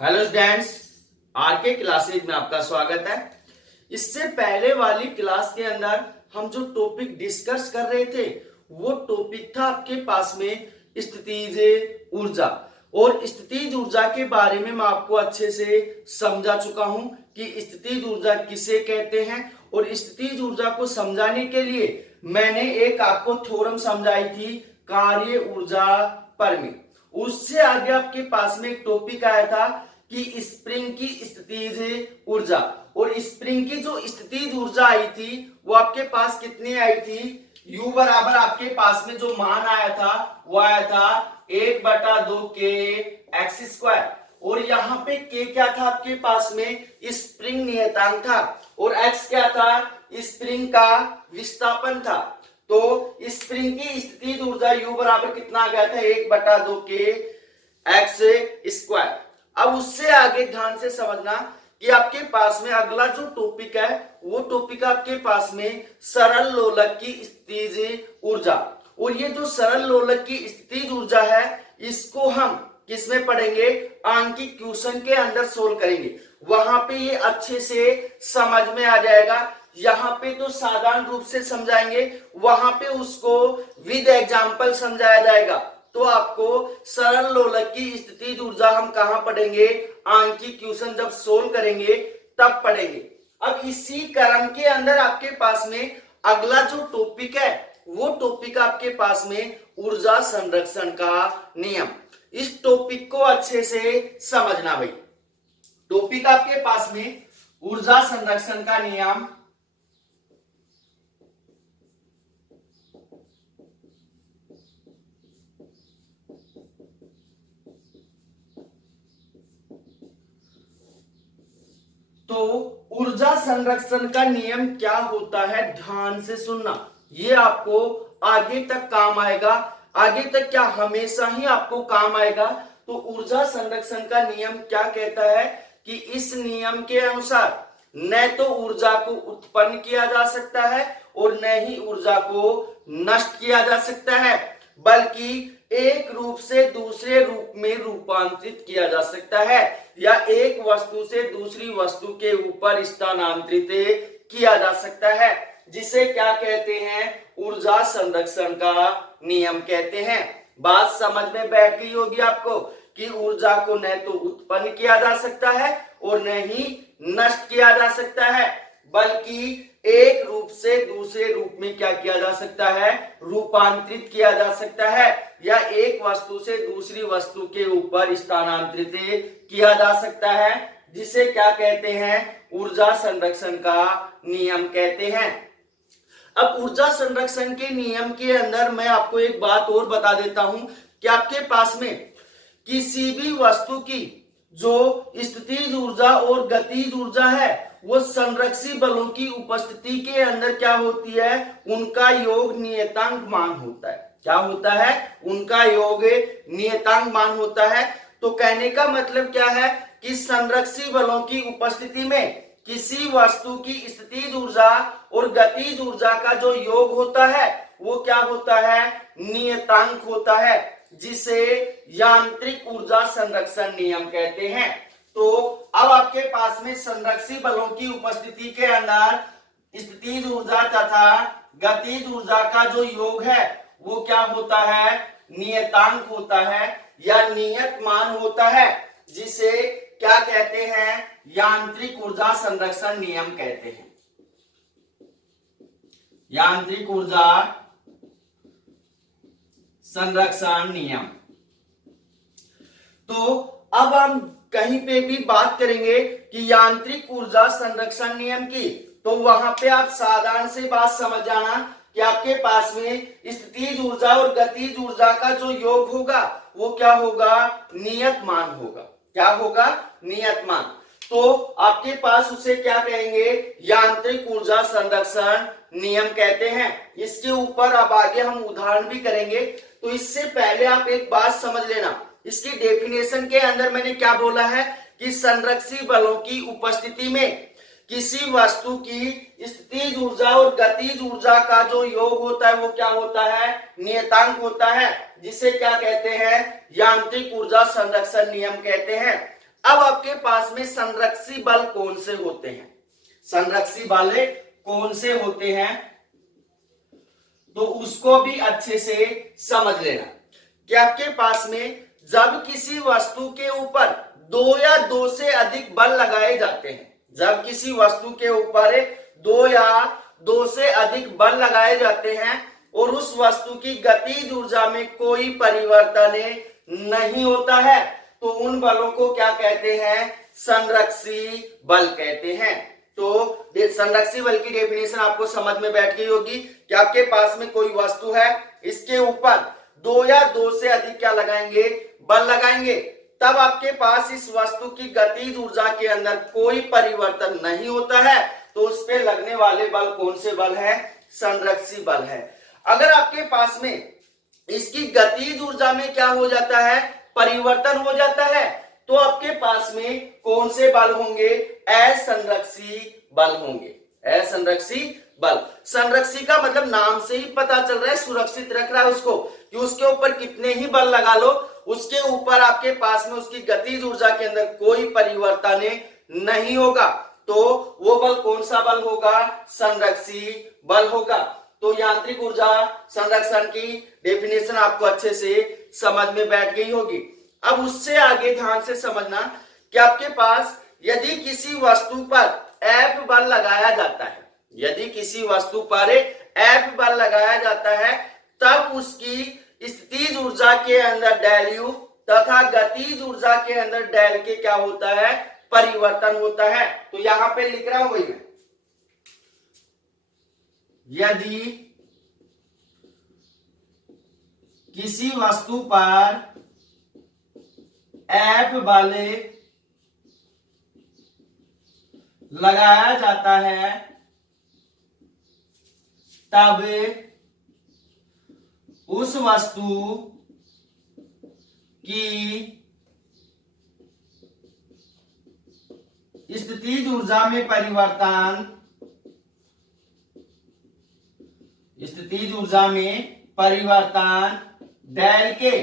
Hello students, R K classes में आपका स्वागत है। इससे पहले वाली क्लास के अंदर हम जो टॉपिक डिस्कस कर रहे थे वो टॉपिक था आपके पास में स्थितिज ऊर्जा। और स्थितिज ऊर्जा के बारे में मैं आपको अच्छे से समझा चुका हूं कि स्थितिज ऊर्जा किसे कहते हैं। और स्थितिज ऊर्जा को समझाने के लिए मैंने एक आपको थ्योरम समझाई थी, कार्य ऊर्जा परिमेय। उससे आगे आपके पास में एक टॉपिक आया था कि स्प्रिंग की स्थितिज ऊर्जा। और स्प्रिंग की जो स्थितिज ऊर्जा आई थी वो आपके पास कितनी आई थी, U बराबर आपके पास में जो मान आया था वो आया था 1/2 के एक्स स्क्वायर। और यहाँ पे K क्या था आपके पास में, स्प्रिंग नियतांक था, और X क्या था, स्प्रिंग का विस्थापन था। तो स्प्रिंग की स्थितिज ऊर्जा U बराबर कितना आ गया था, 1/2 के एक्स स्क्वायर। अब उससे आगे ध्यान से समझना कि आपके पास में अगला जो टॉपिक है वो टॉपिक आपके पास में सरल लोलक की स्थितिज ऊर्जा। और ये जो सरल लोलक की स्थितिज ऊर्जा है इसको हम किसमें पढ़ेंगे, आंकिक क्वेश्चन के अंदर सोल्व करेंगे। वहां पे ये अच्छे से समझ में आ जाएगा। यहाँ पे तो साधारण रूप से समझाएंगे, वहां पे उसको विद एग्जाम्पल समझाया जाएगा। तो आपको सरल लोलक की स्थितिज ऊर्जा हम कहां पढ़ेंगे, आंकिक क्वेश्चन जब सोल्व करेंगे तब पढ़ेंगे। अब इसी क्रम के अंदर आपके पास में अगला जो टॉपिक है वो टॉपिक आपके पास में ऊर्जा संरक्षण का नियम। इस टॉपिक को अच्छे से समझना भाई। टॉपिक आपके पास में ऊर्जा संरक्षण का नियम। तो ऊर्जा संरक्षण का नियम क्या होता है, ध्यान से सुनना, ये आपको आगे तक काम आएगा। आगे तक क्या, हमेशा ही आपको काम आएगा। तो ऊर्जा संरक्षण का नियम क्या कहता है कि इस नियम के अनुसार न तो ऊर्जा को उत्पन्न किया जा सकता है और न ही ऊर्जा को नष्ट किया जा सकता है, बल्कि एक रूप से दूसरे रूप में रूपांतरित किया जा सकता है, या एक वस्तु से दूसरी वस्तु के ऊपर स्थानांतरित किया जा सकता है, जिसे क्या कहते हैं, ऊर्जा संरक्षण का नियम कहते हैं। बात समझ में बैठ गई होगी आपको कि ऊर्जा को न तो उत्पन्न किया जा सकता है और न ही नष्ट किया जा सकता है, बल्कि एक रूप से दूसरे रूप में क्या किया जा सकता है, रूपांतरित किया जा सकता है, या एक वस्तु से दूसरी वस्तु के ऊपर स्थानांतरित किया जा सकता है, जिसे क्या कहते हैं, ऊर्जा संरक्षण का नियम कहते हैं। अब ऊर्जा संरक्षण के नियम के अंदर मैं आपको एक बात और बता देता हूं कि आपके पास में किसी भी वस्तु की जो स्थितिज ऊर्जा और गतिज ऊर्जा है वो संरक्षी बलों की उपस्थिति के अंदर क्या होती है, उनका योग नियतांक मान होता है। क्या होता है, उनका योग नियतांक मान होता है। तो कहने का मतलब क्या है कि संरक्षी बलों की उपस्थिति में किसी वस्तु की स्थितिज ऊर्जा और गतिज ऊर्जा का जो योग होता है वो क्या होता है, नियतांक होता है, जिसे यांत्रिक ऊर्जा संरक्षण नियम कहते हैं। तो अब आपके पास में संरक्षी बलों की उपस्थिति के अंदर स्थितिज ऊर्जा तथा गतिज ऊर्जा का जो योग है वो क्या होता है, नियतांक होता है या नियत मान होता है, जिसे क्या कहते हैं, यांत्रिक ऊर्जा संरक्षण नियम कहते हैं। यांत्रिक ऊर्जा संरक्षण नियम। तो अब हम कहीं पे भी बात करेंगे कि यांत्रिक ऊर्जा संरक्षण नियम की, तो वहां पे आप साधारण से बात समझ जाना कि आपके पास में स्थितिज ऊर्जा और गतिज ऊर्जा का जो योग होगा वो क्या होगा, नियत मान होगा। क्या होगा, नियत मान। तो आपके पास उसे क्या कहेंगे, यांत्रिक ऊर्जा संरक्षण नियम कहते हैं। इसके ऊपर अब आगे हम उदाहरण भी करेंगे। तो इससे पहले आप एक बात समझ लेना, इसकी डेफिनेशन के अंदर मैंने क्या बोला है कि संरक्षी बलों की उपस्थिति में किसी वस्तु की स्थितिज ऊर्जा और गतिज ऊर्जा का जो योग होता है वो क्या होता है, नियतांक होता है, जिसे क्या कहते हैं, यांत्रिक ऊर्जा संरक्षण नियम कहते हैं। अब आपके पास में संरक्षी बल कौन से होते हैं, संरक्षी बल कौन से होते हैं, तो उसको भी अच्छे से समझ लेना कि आपके पास में जब किसी वस्तु के ऊपर दो या दो से अधिक बल लगाए जाते हैं, जब किसी वस्तु के ऊपर दो या दो से अधिक बल लगाए जाते हैं और उस वस्तु की गतिज ऊर्जा में कोई परिवर्तन नहीं होता है, तो उन बलों को क्या कहते हैं, संरक्षी बल कहते हैं। तो संरक्षी बल की डेफिनेशन आपको समझ में बैठ गई होगी कि आपके पास में कोई वस्तु है, इसके ऊपर दो या दो से अधिक क्या लगाएंगे, बल लगाएंगे, तब आपके पास इस वस्तु की गतिज ऊर्जा के अंदर कोई परिवर्तन नहीं होता है, तो उस पे लगने वाले बल कौन से बल है, संरक्षी बल है। अगर आपके पास में इसकी गतिज ऊर्जा में क्या हो जाता है, परिवर्तन हो जाता है, तो आपके पास में कौन से बल होंगे, असंरक्षी बल होंगे, असंरक्षी बल। संरक्षी का मतलब नाम से ही पता चल रहा है, सुरक्षित रख रहा है उसको, कि उसके ऊपर कितने ही बल लगा लो, उसके ऊपर आपके पास में उसकी गतिज ऊर्जा के अंदर कोई परिवर्तन नहीं होगा, तो वो बल कौन सा बल होगा, संरक्षी बल होगा। तो यांत्रिक ऊर्जा संरक्षण की डेफिनेशन आपको अच्छे से समझ में बैठ गई होगी। अब उससे आगे ध्यान से समझना कि आपके पास यदि किसी वस्तु पर F बल लगाया जाता है, यदि किसी वस्तु पर F बल लगाया जाता है, तब उसकी स्थितिज ऊर्जा के अंदर डेल U तथा गतिज ऊर्जा के अंदर डेल के क्या होता है, परिवर्तन होता है। तो यहां पे लिख रहा हूं वही मैं, यदि किसी वस्तु पर F बल लगाया जाता है, तब उस वस्तु की स्थितिज ऊर्जा में परिवर्तन, स्थितिज ऊर्जा में परिवर्तन डेल के,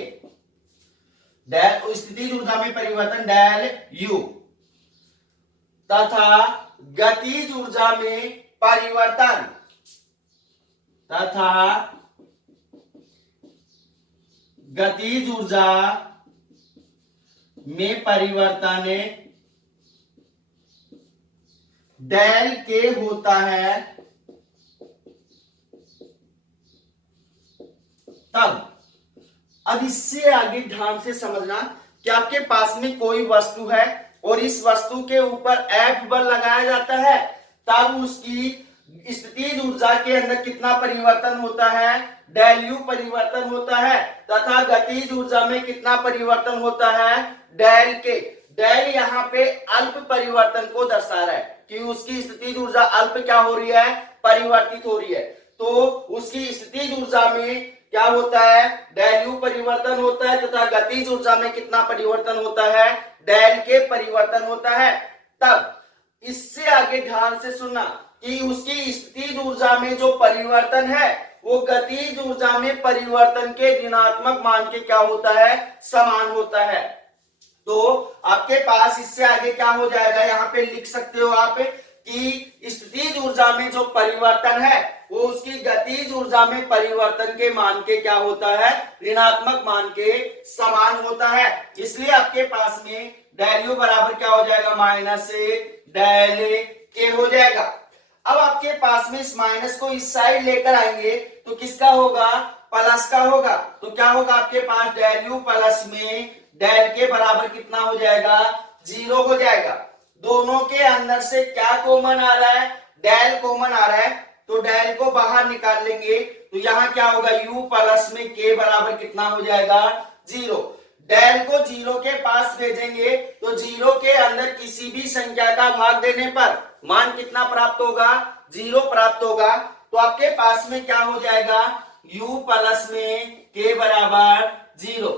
स्थितिज ऊर्जा में परिवर्तन डेल U तथा गतिज ऊर्जा में परिवर्तन, तथा गतिज ऊर्जा में परिवर्तन डेल के होता है, तब अब इससे आगे ध्यान से समझना कि आपके पास में कोई वस्तु है और इस वस्तु के ऊपर F बल लगाया जाता है, तब उसकी स्थितिज ऊर्जा के अंदर कितना परिवर्तन होता है, डेल U परिवर्तन होता है, तथा गतिज ऊर्जा में कितना परिवर्तन होता है, डेल के। डेल यहाँ पे अल्प परिवर्तन को दर्शा रहा है कि उसकी स्थितिज ऊर्जा अल्प क्या हो रही है, परिवर्तित हो रही है, तो उसकी स्थितिज ऊर्जा में क्या होता है, डेल U परिवर्तन होता है, तथा गतिज ऊर्जा में कितना परिवर्तन होता है, डेल के परिवर्तन होता है। तब इससे आगे ध्यान से सुनना कि उसकी स्थितिज ऊर्जा में जो परिवर्तन है वो गतिज ऊर्जा में परिवर्तन के ऋणात्मक मान के क्या होता है, समान होता है। तो आपके पास इससे आगे क्या हो जाएगा, यहाँ पे लिख सकते हो आप कि स्थितिज ऊर्जा में जो परिवर्तन है वो उसकी गतिज ऊर्जा में परिवर्तन के मान के क्या होता है, ऋणात्मक मान के समान होता है। इसलिए आपके पास में डेल U बराबर क्या हो जाएगा, माइनस डेल के हो जाएगा। अब आपके पास में इस माइनस को इस साइड लेकर आएंगे तो किसका होगा, प्लस का होगा। तो क्या होगा, आपके पास डेल U प्लस में डेल के बराबर कितना हो जाएगा, 0 हो जाएगा। दोनों के अंदर से क्या कॉमन आ रहा है, डेल कॉमन आ रहा है, तो डेल को बाहर निकाल लेंगे तो यहाँ क्या होगा, U प्लस में के बराबर कितना हो जाएगा, 0। डेल को 0 के पास भेजेंगे तो 0 के अंदर किसी भी संख्या का भाग देने पर मान कितना प्राप्त होगा, 0 प्राप्त होगा। तो आपके पास में क्या हो जाएगा, U प्लस में के बराबर 0।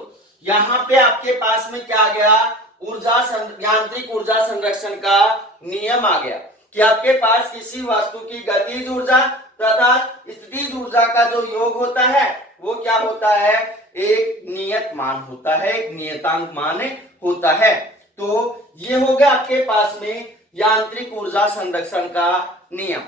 यहाँ पे आपके पास में क्या आ गया, यांत्रिक ऊर्जा संरक्षण का नियम आ गया कि आपके पास किसी वस्तु की गतिज ऊर्जा तथा स्थितिज ऊर्जा का जो योग होता है वो क्या होता है, एक नियत मान होता है, एक नियतांक मान होता है। तो ये हो गया आपके पास में यांत्रिक ऊर्जा संरक्षण का नियम।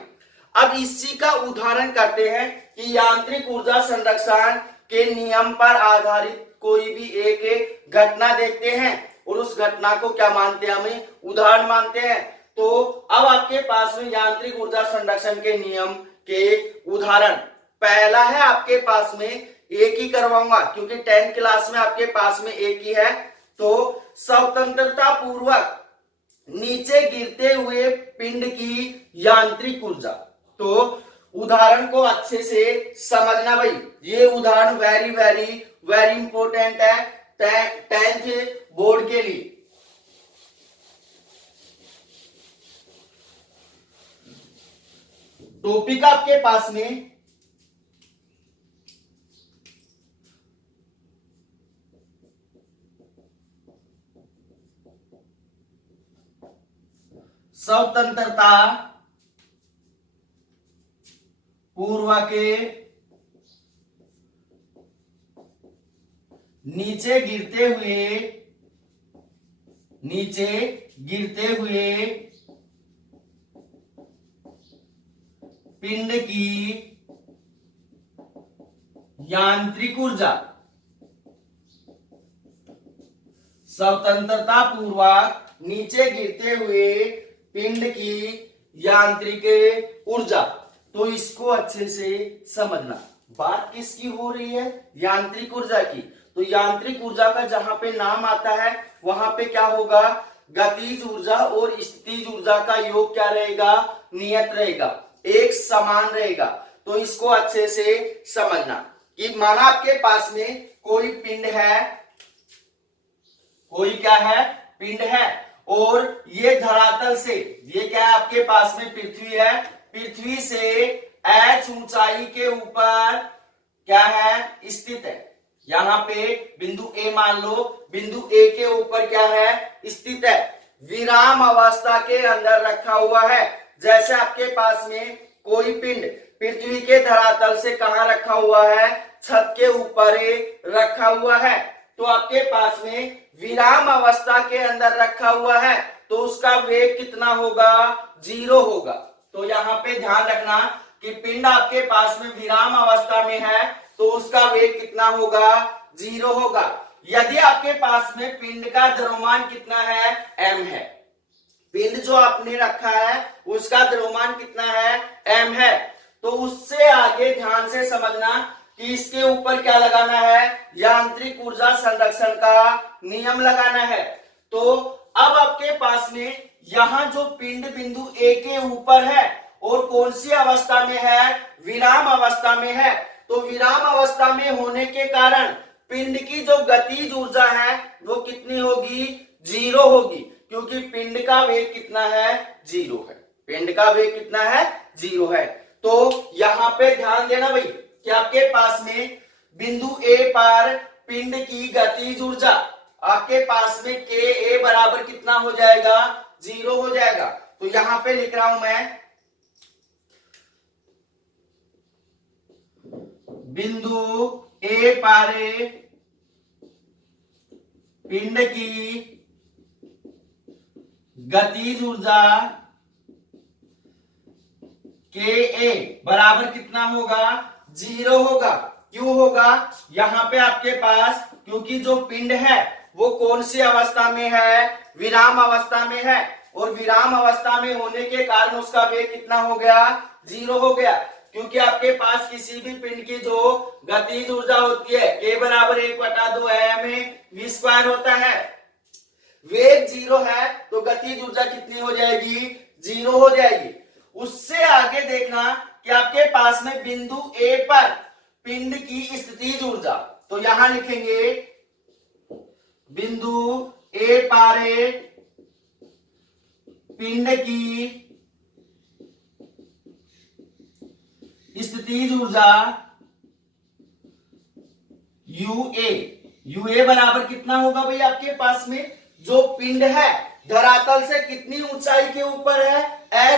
अब इसी का उदाहरण करते हैं कि यांत्रिक ऊर्जा संरक्षण के नियम पर आधारित कोई भी एक घटना देखते हैं और उस घटना को क्या मानते हैं, हमें उदाहरण मानते हैं। तो अब आपके पास में यांत्रिक ऊर्जा संरक्षण के नियम के उदाहरण, पहला है आपके पास में, एक ही करवाऊंगा क्योंकि 10th क्लास में आपके पास में एक ही है। तो स्वतंत्रता पूर्वक नीचे गिरते हुए पिंड की यांत्रिक ऊर्जा। तो उदाहरण को अच्छे से समझना भाई, ये उदाहरण वेरी वेरी वेरी इंपॉर्टेंट है 10th बोर्ड के लिए। टॉपिक आपके पास में स्वतंत्रता पूर्व के नीचे गिरते हुए पिंड की यांत्रिक ऊर्जा। स्वतंत्रता पूर्वक नीचे गिरते हुए पिंड की यांत्रिक ऊर्जा। तो इसको अच्छे से समझना, बात किसकी हो रही है, यांत्रिक ऊर्जा की। तो यांत्रिक ऊर्जा का जहां पे नाम आता है वहां पे क्या होगा, गतिज ऊर्जा और स्थितिज ऊर्जा का योग क्या रहेगा, नियत रहेगा, एक समान रहेगा। तो इसको अच्छे से समझना कि माना आपके पास में कोई पिंड है, कोई क्या है, पिंड है, और ये धरातल से, ये क्या है आपके पास में, पृथ्वी है, पृथ्वी से h ऊंचाई के ऊपर क्या है, स्थित है। यहां पे बिंदु ए मान लो, बिंदु ए के ऊपर क्या है, स्थित है, विराम अवस्था के अंदर रखा हुआ है। जैसे आपके पास में कोई पिंड पृथ्वी के धरातल से कहां रखा हुआ है, छत के ऊपर रखा हुआ है, तो आपके पास में विराम अवस्था के अंदर रखा हुआ है, तो उसका वेग कितना होगा, 0 होगा। तो यहाँ पे ध्यान रखना कि पिंड आपके पास में विराम अवस्था में है तो उसका वेग कितना होगा, 0 होगा। यदि आपके पास में पिंड का द्रव्यमान कितना है, m है, पिंड जो आपने रखा है उसका द्रव्यमान कितना है, m है, तो उससे आगे ध्यान से समझना कि इसके ऊपर क्या लगाना है, यांत्रिक ऊर्जा संरक्षण का नियम लगाना है। तो अब आपके पास में यहां जो पिंड बिंदु ए के ऊपर है और कौन सी अवस्था में है, विराम अवस्था में है, तो विराम अवस्था में होने के कारण पिंड की जो गतिज ऊर्जा है वो कितनी होगी, 0 होगी, क्योंकि पिंड का वेग कितना है, 0 है, पिंड का वेग कितना है, 0 है। तो यहां पे ध्यान देना भाई कि आपके पास में बिंदु ए पर पिंड की गतिज ऊर्जा आपके पास में के ए बराबर कितना हो जाएगा, 0 हो जाएगा। तो यहां पे लिख रहा हूं मैं, बिंदु ए पर पिंड की गतिज ऊर्जा के ए बराबर कितना होगा, 0 होगा। क्यों होगा, यहां पे आपके पास क्योंकि जो पिंड है वो कौन सी अवस्था में है, विराम अवस्था में है, और विराम अवस्था में होने के कारण उसका वेग कितना हो गया, 0 हो गया। क्योंकि आपके पास किसी भी पिंड की जो गतिज ऊर्जा होती है k बराबर 1/2 mv² होता है, वेग 0 है तो गतिज ऊर्जा कितनी हो जाएगी, 0 हो जाएगी। उससे आगे देखना कि आपके पास में बिंदु ए पर पिंड की स्थितिज ऊर्जा, तो यहां लिखेंगे बिंदु ए पर पिंड की स्थितिज ऊर्जा यूए बराबर कितना होगा भाई, आपके पास में जो पिंड है धरातल से कितनी ऊंचाई के ऊपर है,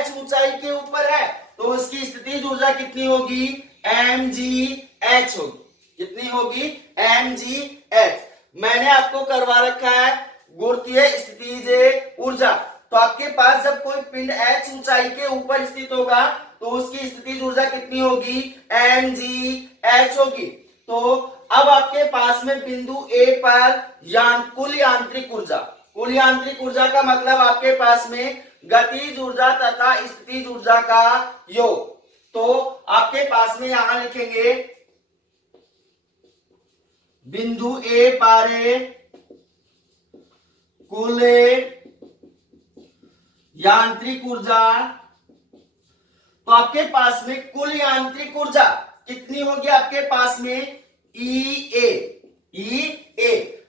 h ऊंचाई के ऊपर है, तो उसकी स्थितिज ऊर्जा कितनी होगी, mgh होगी। कितनी होगी, mgh। मैंने आपको करवा रखा है गुरुत्वीय स्थितिज ऊर्जा। तो आपके पास जब कोई पिंड h ऊंचाई के ऊपर स्थित होगा तो उसकी स्थितिज ऊर्जा कितनी होगी, mgh होगी। तो अब आपके पास में बिंदु A पर कुल यांत्रिक ऊर्जा, कुल यांत्रिक ऊर्जा का मतलब आपके पास में गतिज ऊर्जा तथा स्थितिज ऊर्जा का योग। तो आपके पास में यहां लिखेंगे बिंदु A पर कुल यांत्रिक ऊर्जा, तो आपके पास में कुल यांत्रिक ऊर्जा कितनी होगी आपके पास में, E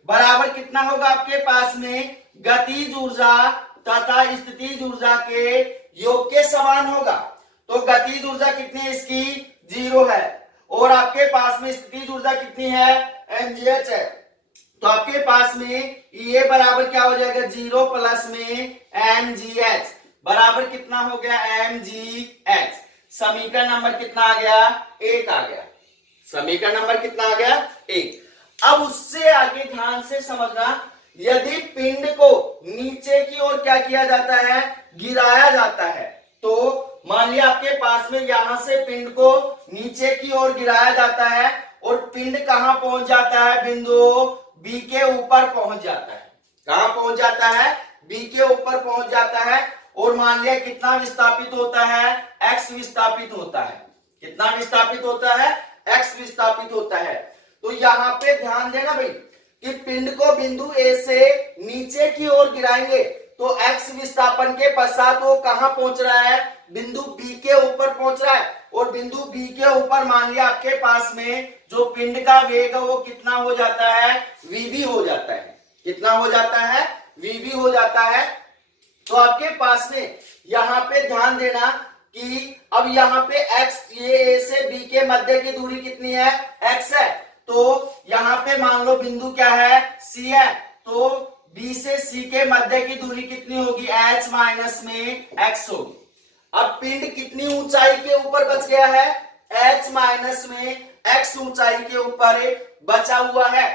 बराबर कितना होगा आपके पास में, गतिज ऊर्जा तथा स्थितिज ऊर्जा के योग के समान होगा। तो गतिज ऊर्जा कितनी है इसकी, 0 है, और आपके पास में स्थितिज ऊर्जा कितनी है, mgh है। तो आपके पास में E बराबर क्या हो जाएगा, 0 प्लस में mgh बराबर कितना हो गया, mgh। समीकरण नंबर कितना आ गया, 1 आ गया। समीकरण नंबर कितना आ गया, 1। अब उससे आगे ध्यान से समझना, यदि पिंड को नीचे की ओर क्या किया जाता है, गिराया जाता है, तो मान लिया आपके पास में यहां से पिंड को नीचे की ओर गिराया जाता है और पिंड कहां पहुंच जाता है, बिंदु B के ऊपर पहुंच जाता है। कहां पहुंच जाता है, B के ऊपर पहुंच जाता है, और मान लिया कितना विस्थापित होता है, x विस्थापित होता है। कितना विस्थापित होता है, x विस्थापित होता है। तो यहां पे ध्यान देना भाई कि पिंड को बिंदु A से नीचे की ओर गिराएंगे तो x विस्थापन के पश्चात वो कहां पहुंच रहा है, बिंदु B के ऊपर पहुंच रहा है, और बिंदु B के ऊपर मान लिया आपके पास में जो पिंड का वेग है वो कितना हो जाता है, vb हो जाता है। कितना हो जाता है, vb हो जाता है। तो आपके पास में यहां पे ध्यान देना कि अब यहां पे x, ये A से B के मध्य की दूरी कितनी है, x है। तो यहां पे मान लो बिंदु क्या है, C है, तो B से C के मध्य की दूरी कितनी होगी, h माइनस में x होगी। अब पिंड कितनी ऊंचाई के ऊपर बच गया है, h माइनस में x ऊंचाई के ऊपर बचा हुआ है।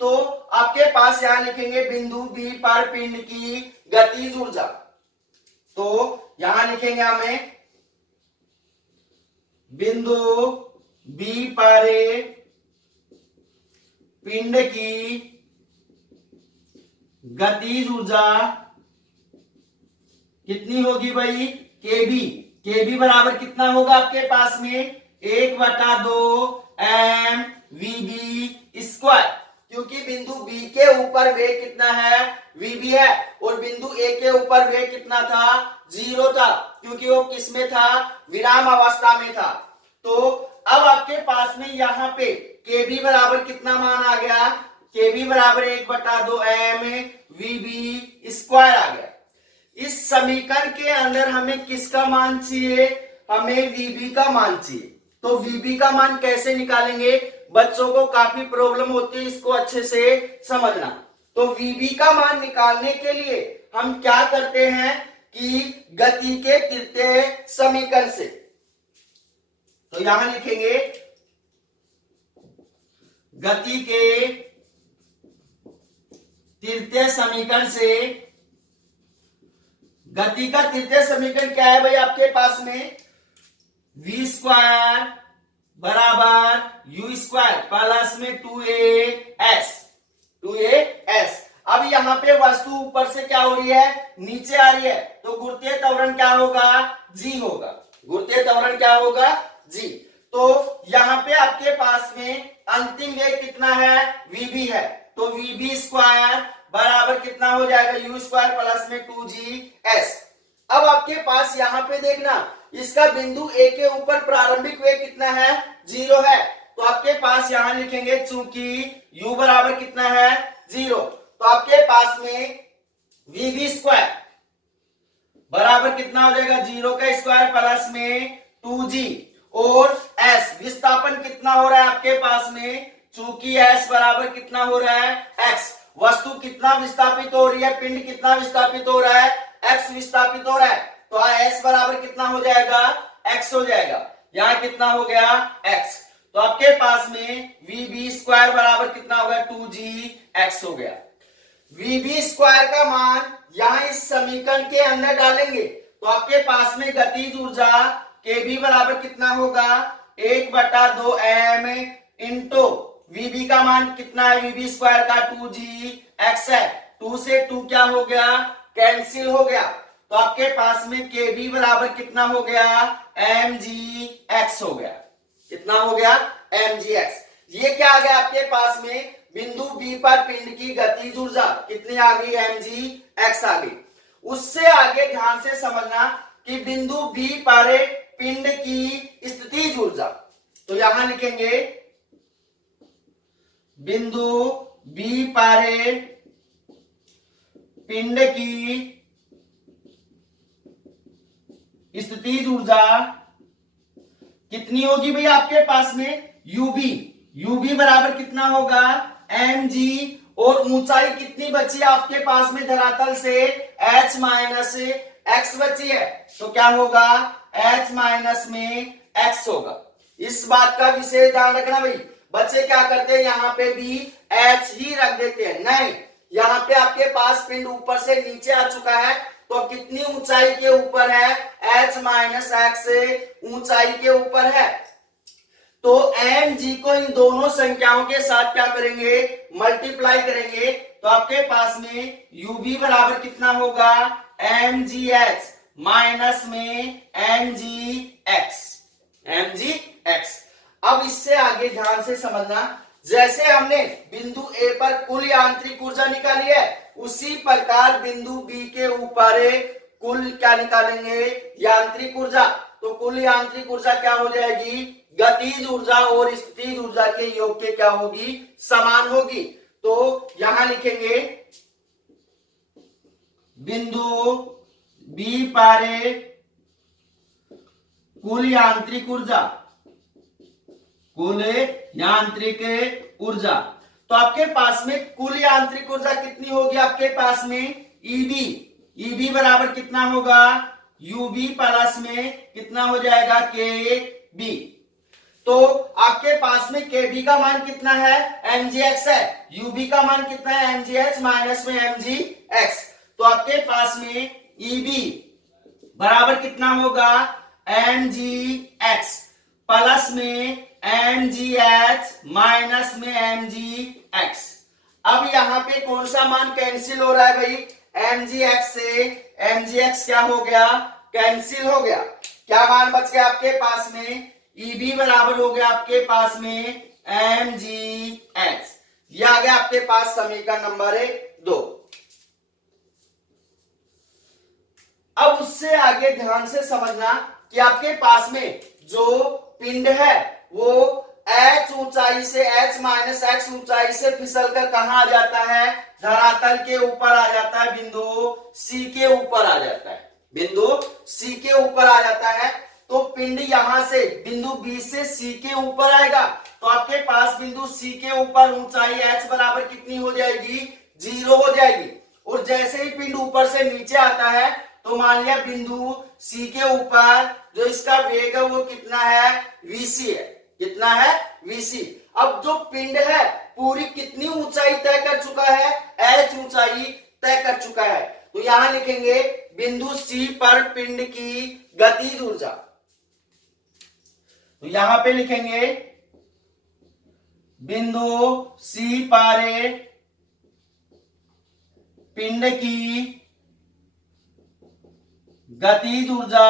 तो आपके पास यहां लिखेंगे बिंदु B पर पिंड की गतिज ऊर्जा। तो यहां लिखेंगे हमें बिंदु B पर पिंड की गतिज ऊर्जा कितनी होगी भाई, kb बराबर कितना होगा आपके पास में, 1/2 mvb स्क्वायर, क्योंकि बिंदु B के ऊपर वेग कितना है, vb है, और बिंदु A के ऊपर वेग कितना था, 0 था, क्योंकि वो किस में था, विराम अवस्था में था। तो अब आपके पास में यहाँ पे kb बराबर कितना मान आ गया, kb बराबर 1/2 mvb स्क्वायर आ गया। इस समीकरण के अंदर हमें किसका मान चाहिए, हमें vb का मान चाहिए। तो vb का मान कैसे निकालेंगे, बच्चों को काफी प्रॉब्लम होती है, इसको अच्छे से समझना। तो vb का मान निकालने के लिए हम क्या करते हैं कि गति के तृतीय समीकरण से, तो यहां लिखेंगे गति के तृतीय समीकरण से। गति का तृतीय समीकरण क्या है भाई आपके पास में, v स्क्वायर बराबर u स्क्वायर प्लस में 2as। अब यहाँ पे वस्तु ऊपर से क्या हो रही है, नीचे आ रही है, तो गुरुत्वीय त्वरण क्या होगा, g होगा। गुरुत्वीय त्वरण क्या होगा, g। तो यहाँ पे आपके पास में अंतिम वेग कितना है, vb है, तो vb स्क्वायर बराबर कितना हो जाएगा, u स्क्वायर प्लस में 2gs। अब आपके पास यहाँ पे देखना, इसका बिंदु A के ऊपर प्रारंभिक वेग कितना है, 0 है, तो आपके पास यहां लिखेंगे चूंकि u बराबर कितना है, 0, तो आपके पास में vb स्क्वायर बराबर कितना हो जाएगा, 0 का स्क्वायर प्लस में 2g, और s विस्थापन कितना हो रहा है आपके पास में, चूंकि s बराबर कितना हो रहा है, x। वस्तु कितना विस्थापित हो रही है, पिंड कितना विस्थापित हो रहा है, x विस्थापित हो रहा है, तो s बराबर कितना हो जाएगा, x हो जाएगा। यहां कितना हो गया, x। तो आपके पास में vb स्क्वायर बराबर कितना होगा, 2gx हो गया। वीबी स्क्वायर का मान यहां इस समीकरण के अंदर डालेंगे तो आपके पास में गतिज ऊर्जा केबी बराबर कितना होगा 1/2 एम इंटू वीबी का मान कितना है वीबी स्क्वायर का 2g एक्स है 2 से 2 क्या हो गया कैंसिल हो गया तो आपके पास में केबी बराबर कितना हो गया एम जी एक्स हो गया कितना हो गया एम जी एक्स। ये क्या आ गया आपके पास में बिंदु बी पर पिंड की गतिज ऊर्जा कितनी आ गई एम जी एक्स आ गई। उससे आगे ध्यान से समझना कि बिंदु बी पर पिंड की स्थितिज ऊर्जा तो यहां लिखेंगे बिंदु बी पर पिंड की स्थितिज ऊर्जा कितनी होगी भाई आपके पास में यूबी यूबी बराबर कितना होगा एम जी और ऊंचाई कितनी बची है आपके पास में धरातल से h माइनस एक्स बची है तो क्या होगा h माइनस में x होगा। इस बात का विशेष ध्यान रखना भाई बच्चे क्या करते हैं यहाँ पे भी h ही रख देते हैं नहीं यहाँ पे आपके पास पिंड ऊपर से नीचे आ चुका है तो कितनी ऊंचाई के ऊपर है h माइनस एक्स ऊंचाई के ऊपर है तो एम जी को इन दोनों संख्याओं के साथ क्या करेंगे मल्टीप्लाई करेंगे तो आपके पास में यूबी बराबर कितना होगा एम जी एक्स माइनस में एम जी एक्स। अब इससे आगे ध्यान से समझना जैसे हमने बिंदु ए पर कुल यांत्रिक ऊर्जा निकाली है उसी प्रकार बिंदु बी के ऊपर कुल क्या निकालेंगे यांत्रिक ऊर्जा तो कुल यांत्रिक ऊर्जा क्या हो जाएगी गतिज ऊर्जा और स्थितिज ऊर्जा के योग के क्या होगी समान होगी तो यहां लिखेंगे बिंदु बी पर कुल यांत्रिक ऊर्जा तो आपके पास में कुल यांत्रिक ऊर्जा कितनी होगी आपके पास में ईबी बराबर कितना होगा यूबी प्लस में कितना हो जाएगा के बी तो आपके पास में के बी का मान कितना है एम जी एक्स है यूबी का मान कितना है एम जी एक्स माइनस में एम जी एक्स तो आपके पास में ईबी बराबर कितना होगा एम जी एक्स प्लस में एम जी एच माइनस में एम जी एक्स। अब यहां पे कौन सा मान कैंसिल हो रहा है भाई एम जी एक्स से एम जी एक्स क्या हो गया कैंसिल हो गया क्या मान बच गया आपके पास में ईबी बराबर हो गया आपके पास में एम जी एक्स। यह आ गया आपके पास समीकरण नंबर 2। अब उससे आगे ध्यान से समझना कि आपके पास में जो पिंड है वो h ऊंचाई से h माइनस एक्स ऊंचाई से फिसलकर कहां आ जाता है धरातल के ऊपर आ जाता है बिंदु C के ऊपर आ जाता है बिंदु C के ऊपर आ जाता है तो पिंड यहां से बिंदु B से C के ऊपर आएगा तो आपके पास बिंदु C के ऊपर ऊंचाई h बराबर कितनी हो जाएगी 0 हो जाएगी और जैसे ही पिंड ऊपर से नीचे आता है तो मान लिया बिंदु C के ऊपर जो इसका वेग है वो कितना है VC है कितना है VC। अब जो पिंड है पूरी कितनी ऊंचाई तय कर चुका है h ऊंचाई तय कर चुका है तो यहां लिखेंगे बिंदु C पर पिंड की गतिज ऊर्जा तो यहां पे लिखेंगे बिंदु C पर पिंड की गतिज ऊर्जा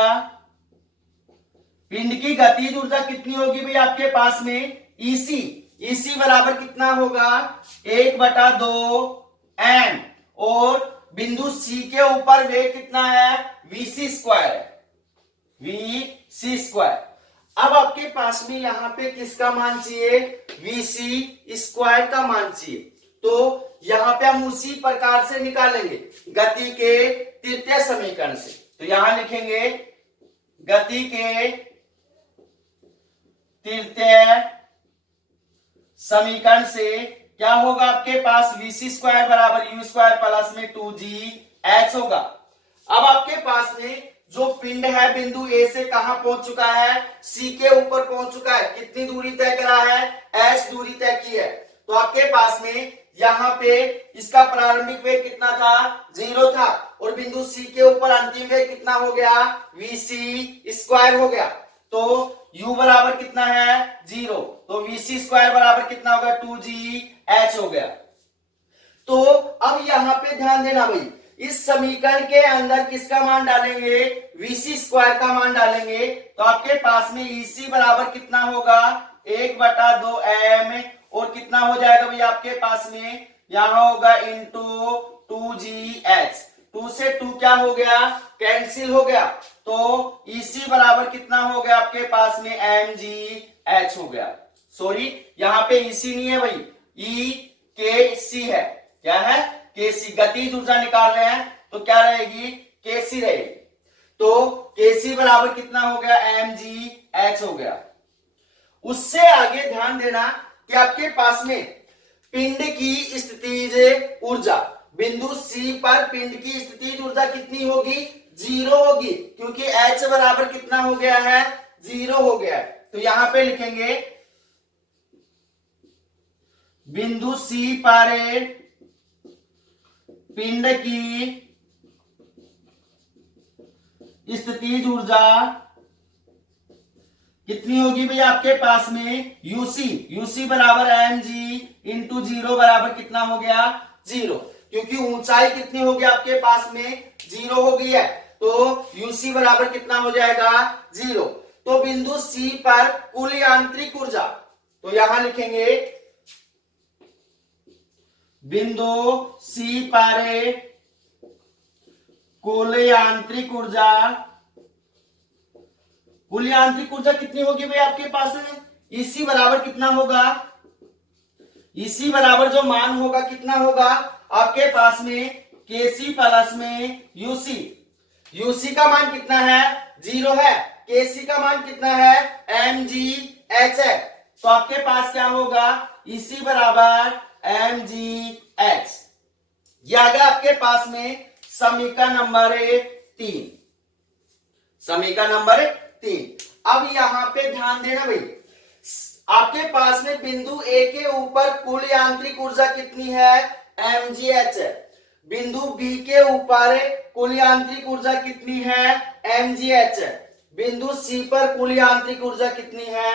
पिंड की गतिज ऊर्जा कितनी होगी भाई आपके पास में ईसी बराबर कितना होगा 1/2 एम और बिंदु सी के ऊपर वेग कितना है वीसी स्क्वायर अब आपके पास में यहां पे किसका मान चाहिए वीसी स्क्वायर का मान चाहिए तो यहां पे हम उसी प्रकार से निकालेंगे गति के तृतीय समीकरण से तो यहां लिखेंगे गति के तृतीय समीकरण से क्या होगा आपके पास वीसी स्क्वायर बराबर यू स्क्वायर प्लस में 2जी एच होगा। अब आपके पास में जो पिंड है बिंदु ए से कहां पहुंच चुका है सी के ऊपर पहुंच चुका है कितनी दूरी तय करा है एच दूरी तय की है तो आपके पास में यहाँ पे इसका प्रारंभिक वेग कितना था, 0 था, और बिंदु सी के ऊपर अंतिम वेग कितना हो गया, वीसी स्क्वायर हो गया। तो u बराबर कितना है, 0, तो वीसी स्क्वायर बराबर कितना होगा, 2gh हो गया। तो अब यहाँ पे ध्यान देना भाई, इस समीकरण के अंदर किसका मान डालेंगे, वीसी स्क्वायर का मान डालेंगे, तो आपके पास में ईसी बराबर कितना होगा, 1/2m, और कितना हो जाएगा भाई आपके पास में, यहां होगा इंटू 2gh, 2 से 2 क्या हो गया, कैंसिल हो गया, तो ईसी बराबर कितना हो गया आपके पास में, mgh हो गया। सॉरी, यहां पे ईसी नहीं है भाई, ई के सी है, क्या है, केसी, गतिज ऊर्जा निकाल रहे हैं तो क्या रहेगी, केसी रहेगी। तो केसी बराबर कितना हो गया, mgh हो गया। उससे आगे ध्यान देना कि आपके पास में पिंड की स्थितिज ऊर्जा, बिंदु सी पर पिंड की स्थितिज ऊर्जा कितनी होगी, 0 होगी, क्योंकि h बराबर कितना हो गया है, 0 हो गया है। तो यहां पे लिखेंगे बिंदु सी पर पिंड की स्थितिज ऊर्जा कितनी होगी भाई आपके पास में, यूसी बराबर mg इंटू 0 बराबर कितना हो गया, 0, क्योंकि ऊंचाई कितनी होगी आपके पास में, 0 हो गई है, तो यूसी बराबर कितना हो जाएगा, 0। तो बिंदु सी पर कुल यांत्रिक ऊर्जा, तो यहां लिखेंगे बिंदु सी पर कुल यांत्रिक ऊर्जा, कुल यांत्रिक ऊर्जा कितनी होगी भाई आपके पास में, इसी बराबर कितना होगा, इसी बराबर जो मान होगा कितना होगा आपके पास में, केसी प्लस में यूसी, यूसी का मान कितना है, 0 है, केसी का मान कितना है, mgh है, तो आपके पास क्या होगा, इसी बराबर mgh। यह आ गया आपके पास में समीकरण नंबर 3, समीकरण नंबर 3। अब यहां पे ध्यान देना भाई, आपके पास में बिंदु ए के ऊपर कुल यांत्रिक ऊर्जा कितनी है, mgh है, बिंदु बी के ऊपर कुल यांत्रिक ऊर्जा कितनी है, mgh है, बिंदु सी पर कुल यांत्रिक ऊर्जा कितनी है,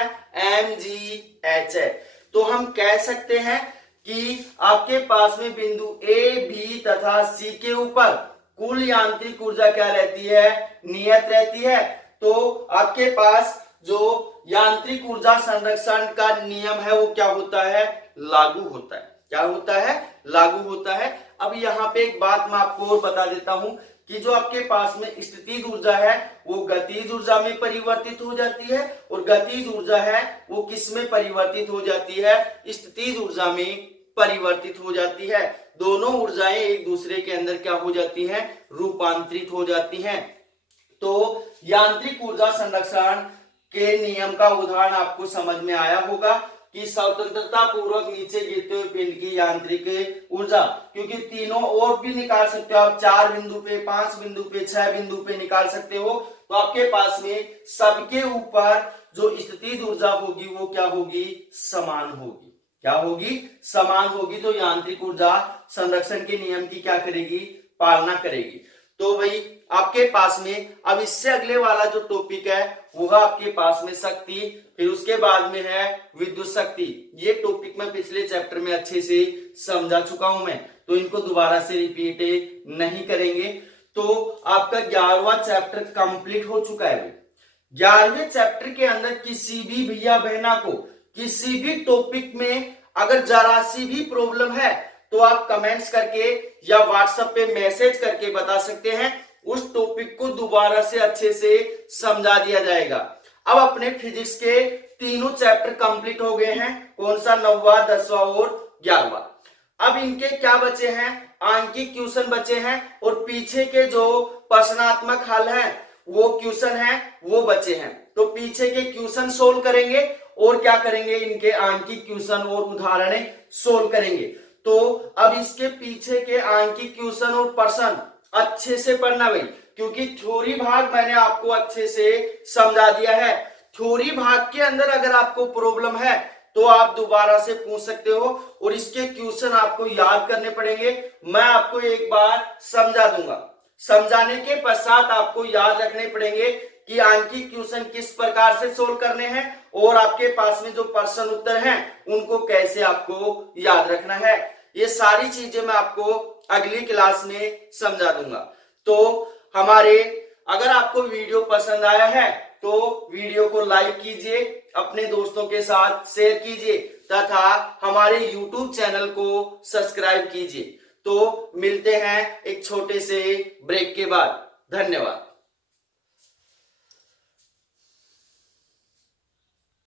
mgh है। तो हम कह सकते हैं कि आपके पास में बिंदु ए, बी तथा सी के ऊपर कुल यांत्रिक ऊर्जा क्या रहती है, नियत रहती है। तो आपके पास जो यांत्रिक ऊर्जा संरक्षण का नियम है वो क्या होता है, लागू होता है, क्या होता है, लागू होता है। अब यहाँ पे एक बात मैं आपको और बता देता हूं कि जो आपके पास में स्थितिज ऊर्जा है वो गतिज ऊर्जा में परिवर्तित हो जाती है, और गतिज ऊर्जा है वो किस में परिवर्तित हो जाती है, स्थितिज ऊर्जा में परिवर्तित हो जाती है। दोनों ऊर्जाएं एक दूसरे के अंदर क्या हो जाती हैं, रूपांतरित हो जाती हैं। तो यांत्रिक ऊर्जा संरक्षण के नियम का उदाहरण आपको समझ में आया होगा कि स्वतंत्रता पूर्वक नीचे गिरते हुए पिंड की यांत्रिक ऊर्जा, क्योंकि तीनों और भी निकाल सकते हो आप, 4 बिंदु पे, 5 बिंदु पे, 6 बिंदु पे निकाल सकते हो। तो आपके पास में सबके ऊपर जो स्थितिज ऊर्जा होगी वो क्या होगी, समान होगी, क्या होगी, समान होगी। तो यांत्रिक ऊर्जा संरक्षण के नियम की क्या करेगी, पालना करेगी। तो भाई आपके पास में अब इससे अगले वाला जो टॉपिक है वो है आपके पास में शक्ति, फिर उसके बाद में है विद्युत शक्ति। ये टॉपिक मैं पिछले चैप्टर में अच्छे से समझा चुका हूं मैं, तो इनको दोबारा से रिपीट नहीं करेंगे। तो आपका 11वां चैप्टर कंप्लीट हो चुका है। 11वें चैप्टर के अंदर किसी भी भैया बहना को किसी भी टॉपिक में अगर जरा सी भी प्रॉब्लम है तो आप कमेंट्स करके या व्हाट्सएप पे मैसेज करके बता सकते हैं, उस टॉपिक को दोबारा से अच्छे से समझा दिया जाएगा। अब अपने फिजिक्स के तीनों चैप्टर कंप्लीट हो गए हैं, कौन सा, 9वां, 10वां और 11वां। अब इनके क्या बचे हैं, आंकिक क्वेश्चन बचे हैं, और पीछे के जो प्रश्नात्मक हल हैं वो क्वेश्चन हैं वो बचे हैं। तो पीछे के क्वेश्चन सोल्व करेंगे और क्या करेंगे, इनके आंकिक क्वेश्चन और उदाहरण सोल्व करेंगे। तो अब इसके पीछे के आंकिक क्वेश्चन और प्रश्न अच्छे से पढ़ना भाई, क्योंकि थ्योरी भाग मैंने आपको अच्छे से समझा दिया है। थ्योरी भाग के अंदर अगर आपको प्रॉब्लम है तो आप दोबारा से पूछ सकते हो और इसके क्वेश्चन आपको याद करने पड़ेंगे। मैं आपको एक बार समझा दूंगा, समझाने के पश्चात आपको याद रखने पड़ेंगे कि आंकिक क्वेश्चन किस प्रकार से सोल्व करने हैं और आपके पास में जो प्रश्न उत्तर हैं उनको कैसे आपको याद रखना है। ये सारी चीजें मैं आपको अगली क्लास में समझा दूंगा। तो अगर आपको वीडियो पसंद आया है तो वीडियो को लाइक कीजिए, अपने दोस्तों के साथ शेयर कीजिए तथा हमारे YouTube चैनल को सब्सक्राइब कीजिए। तो मिलते हैं एक छोटे से ब्रेक के बाद। धन्यवाद।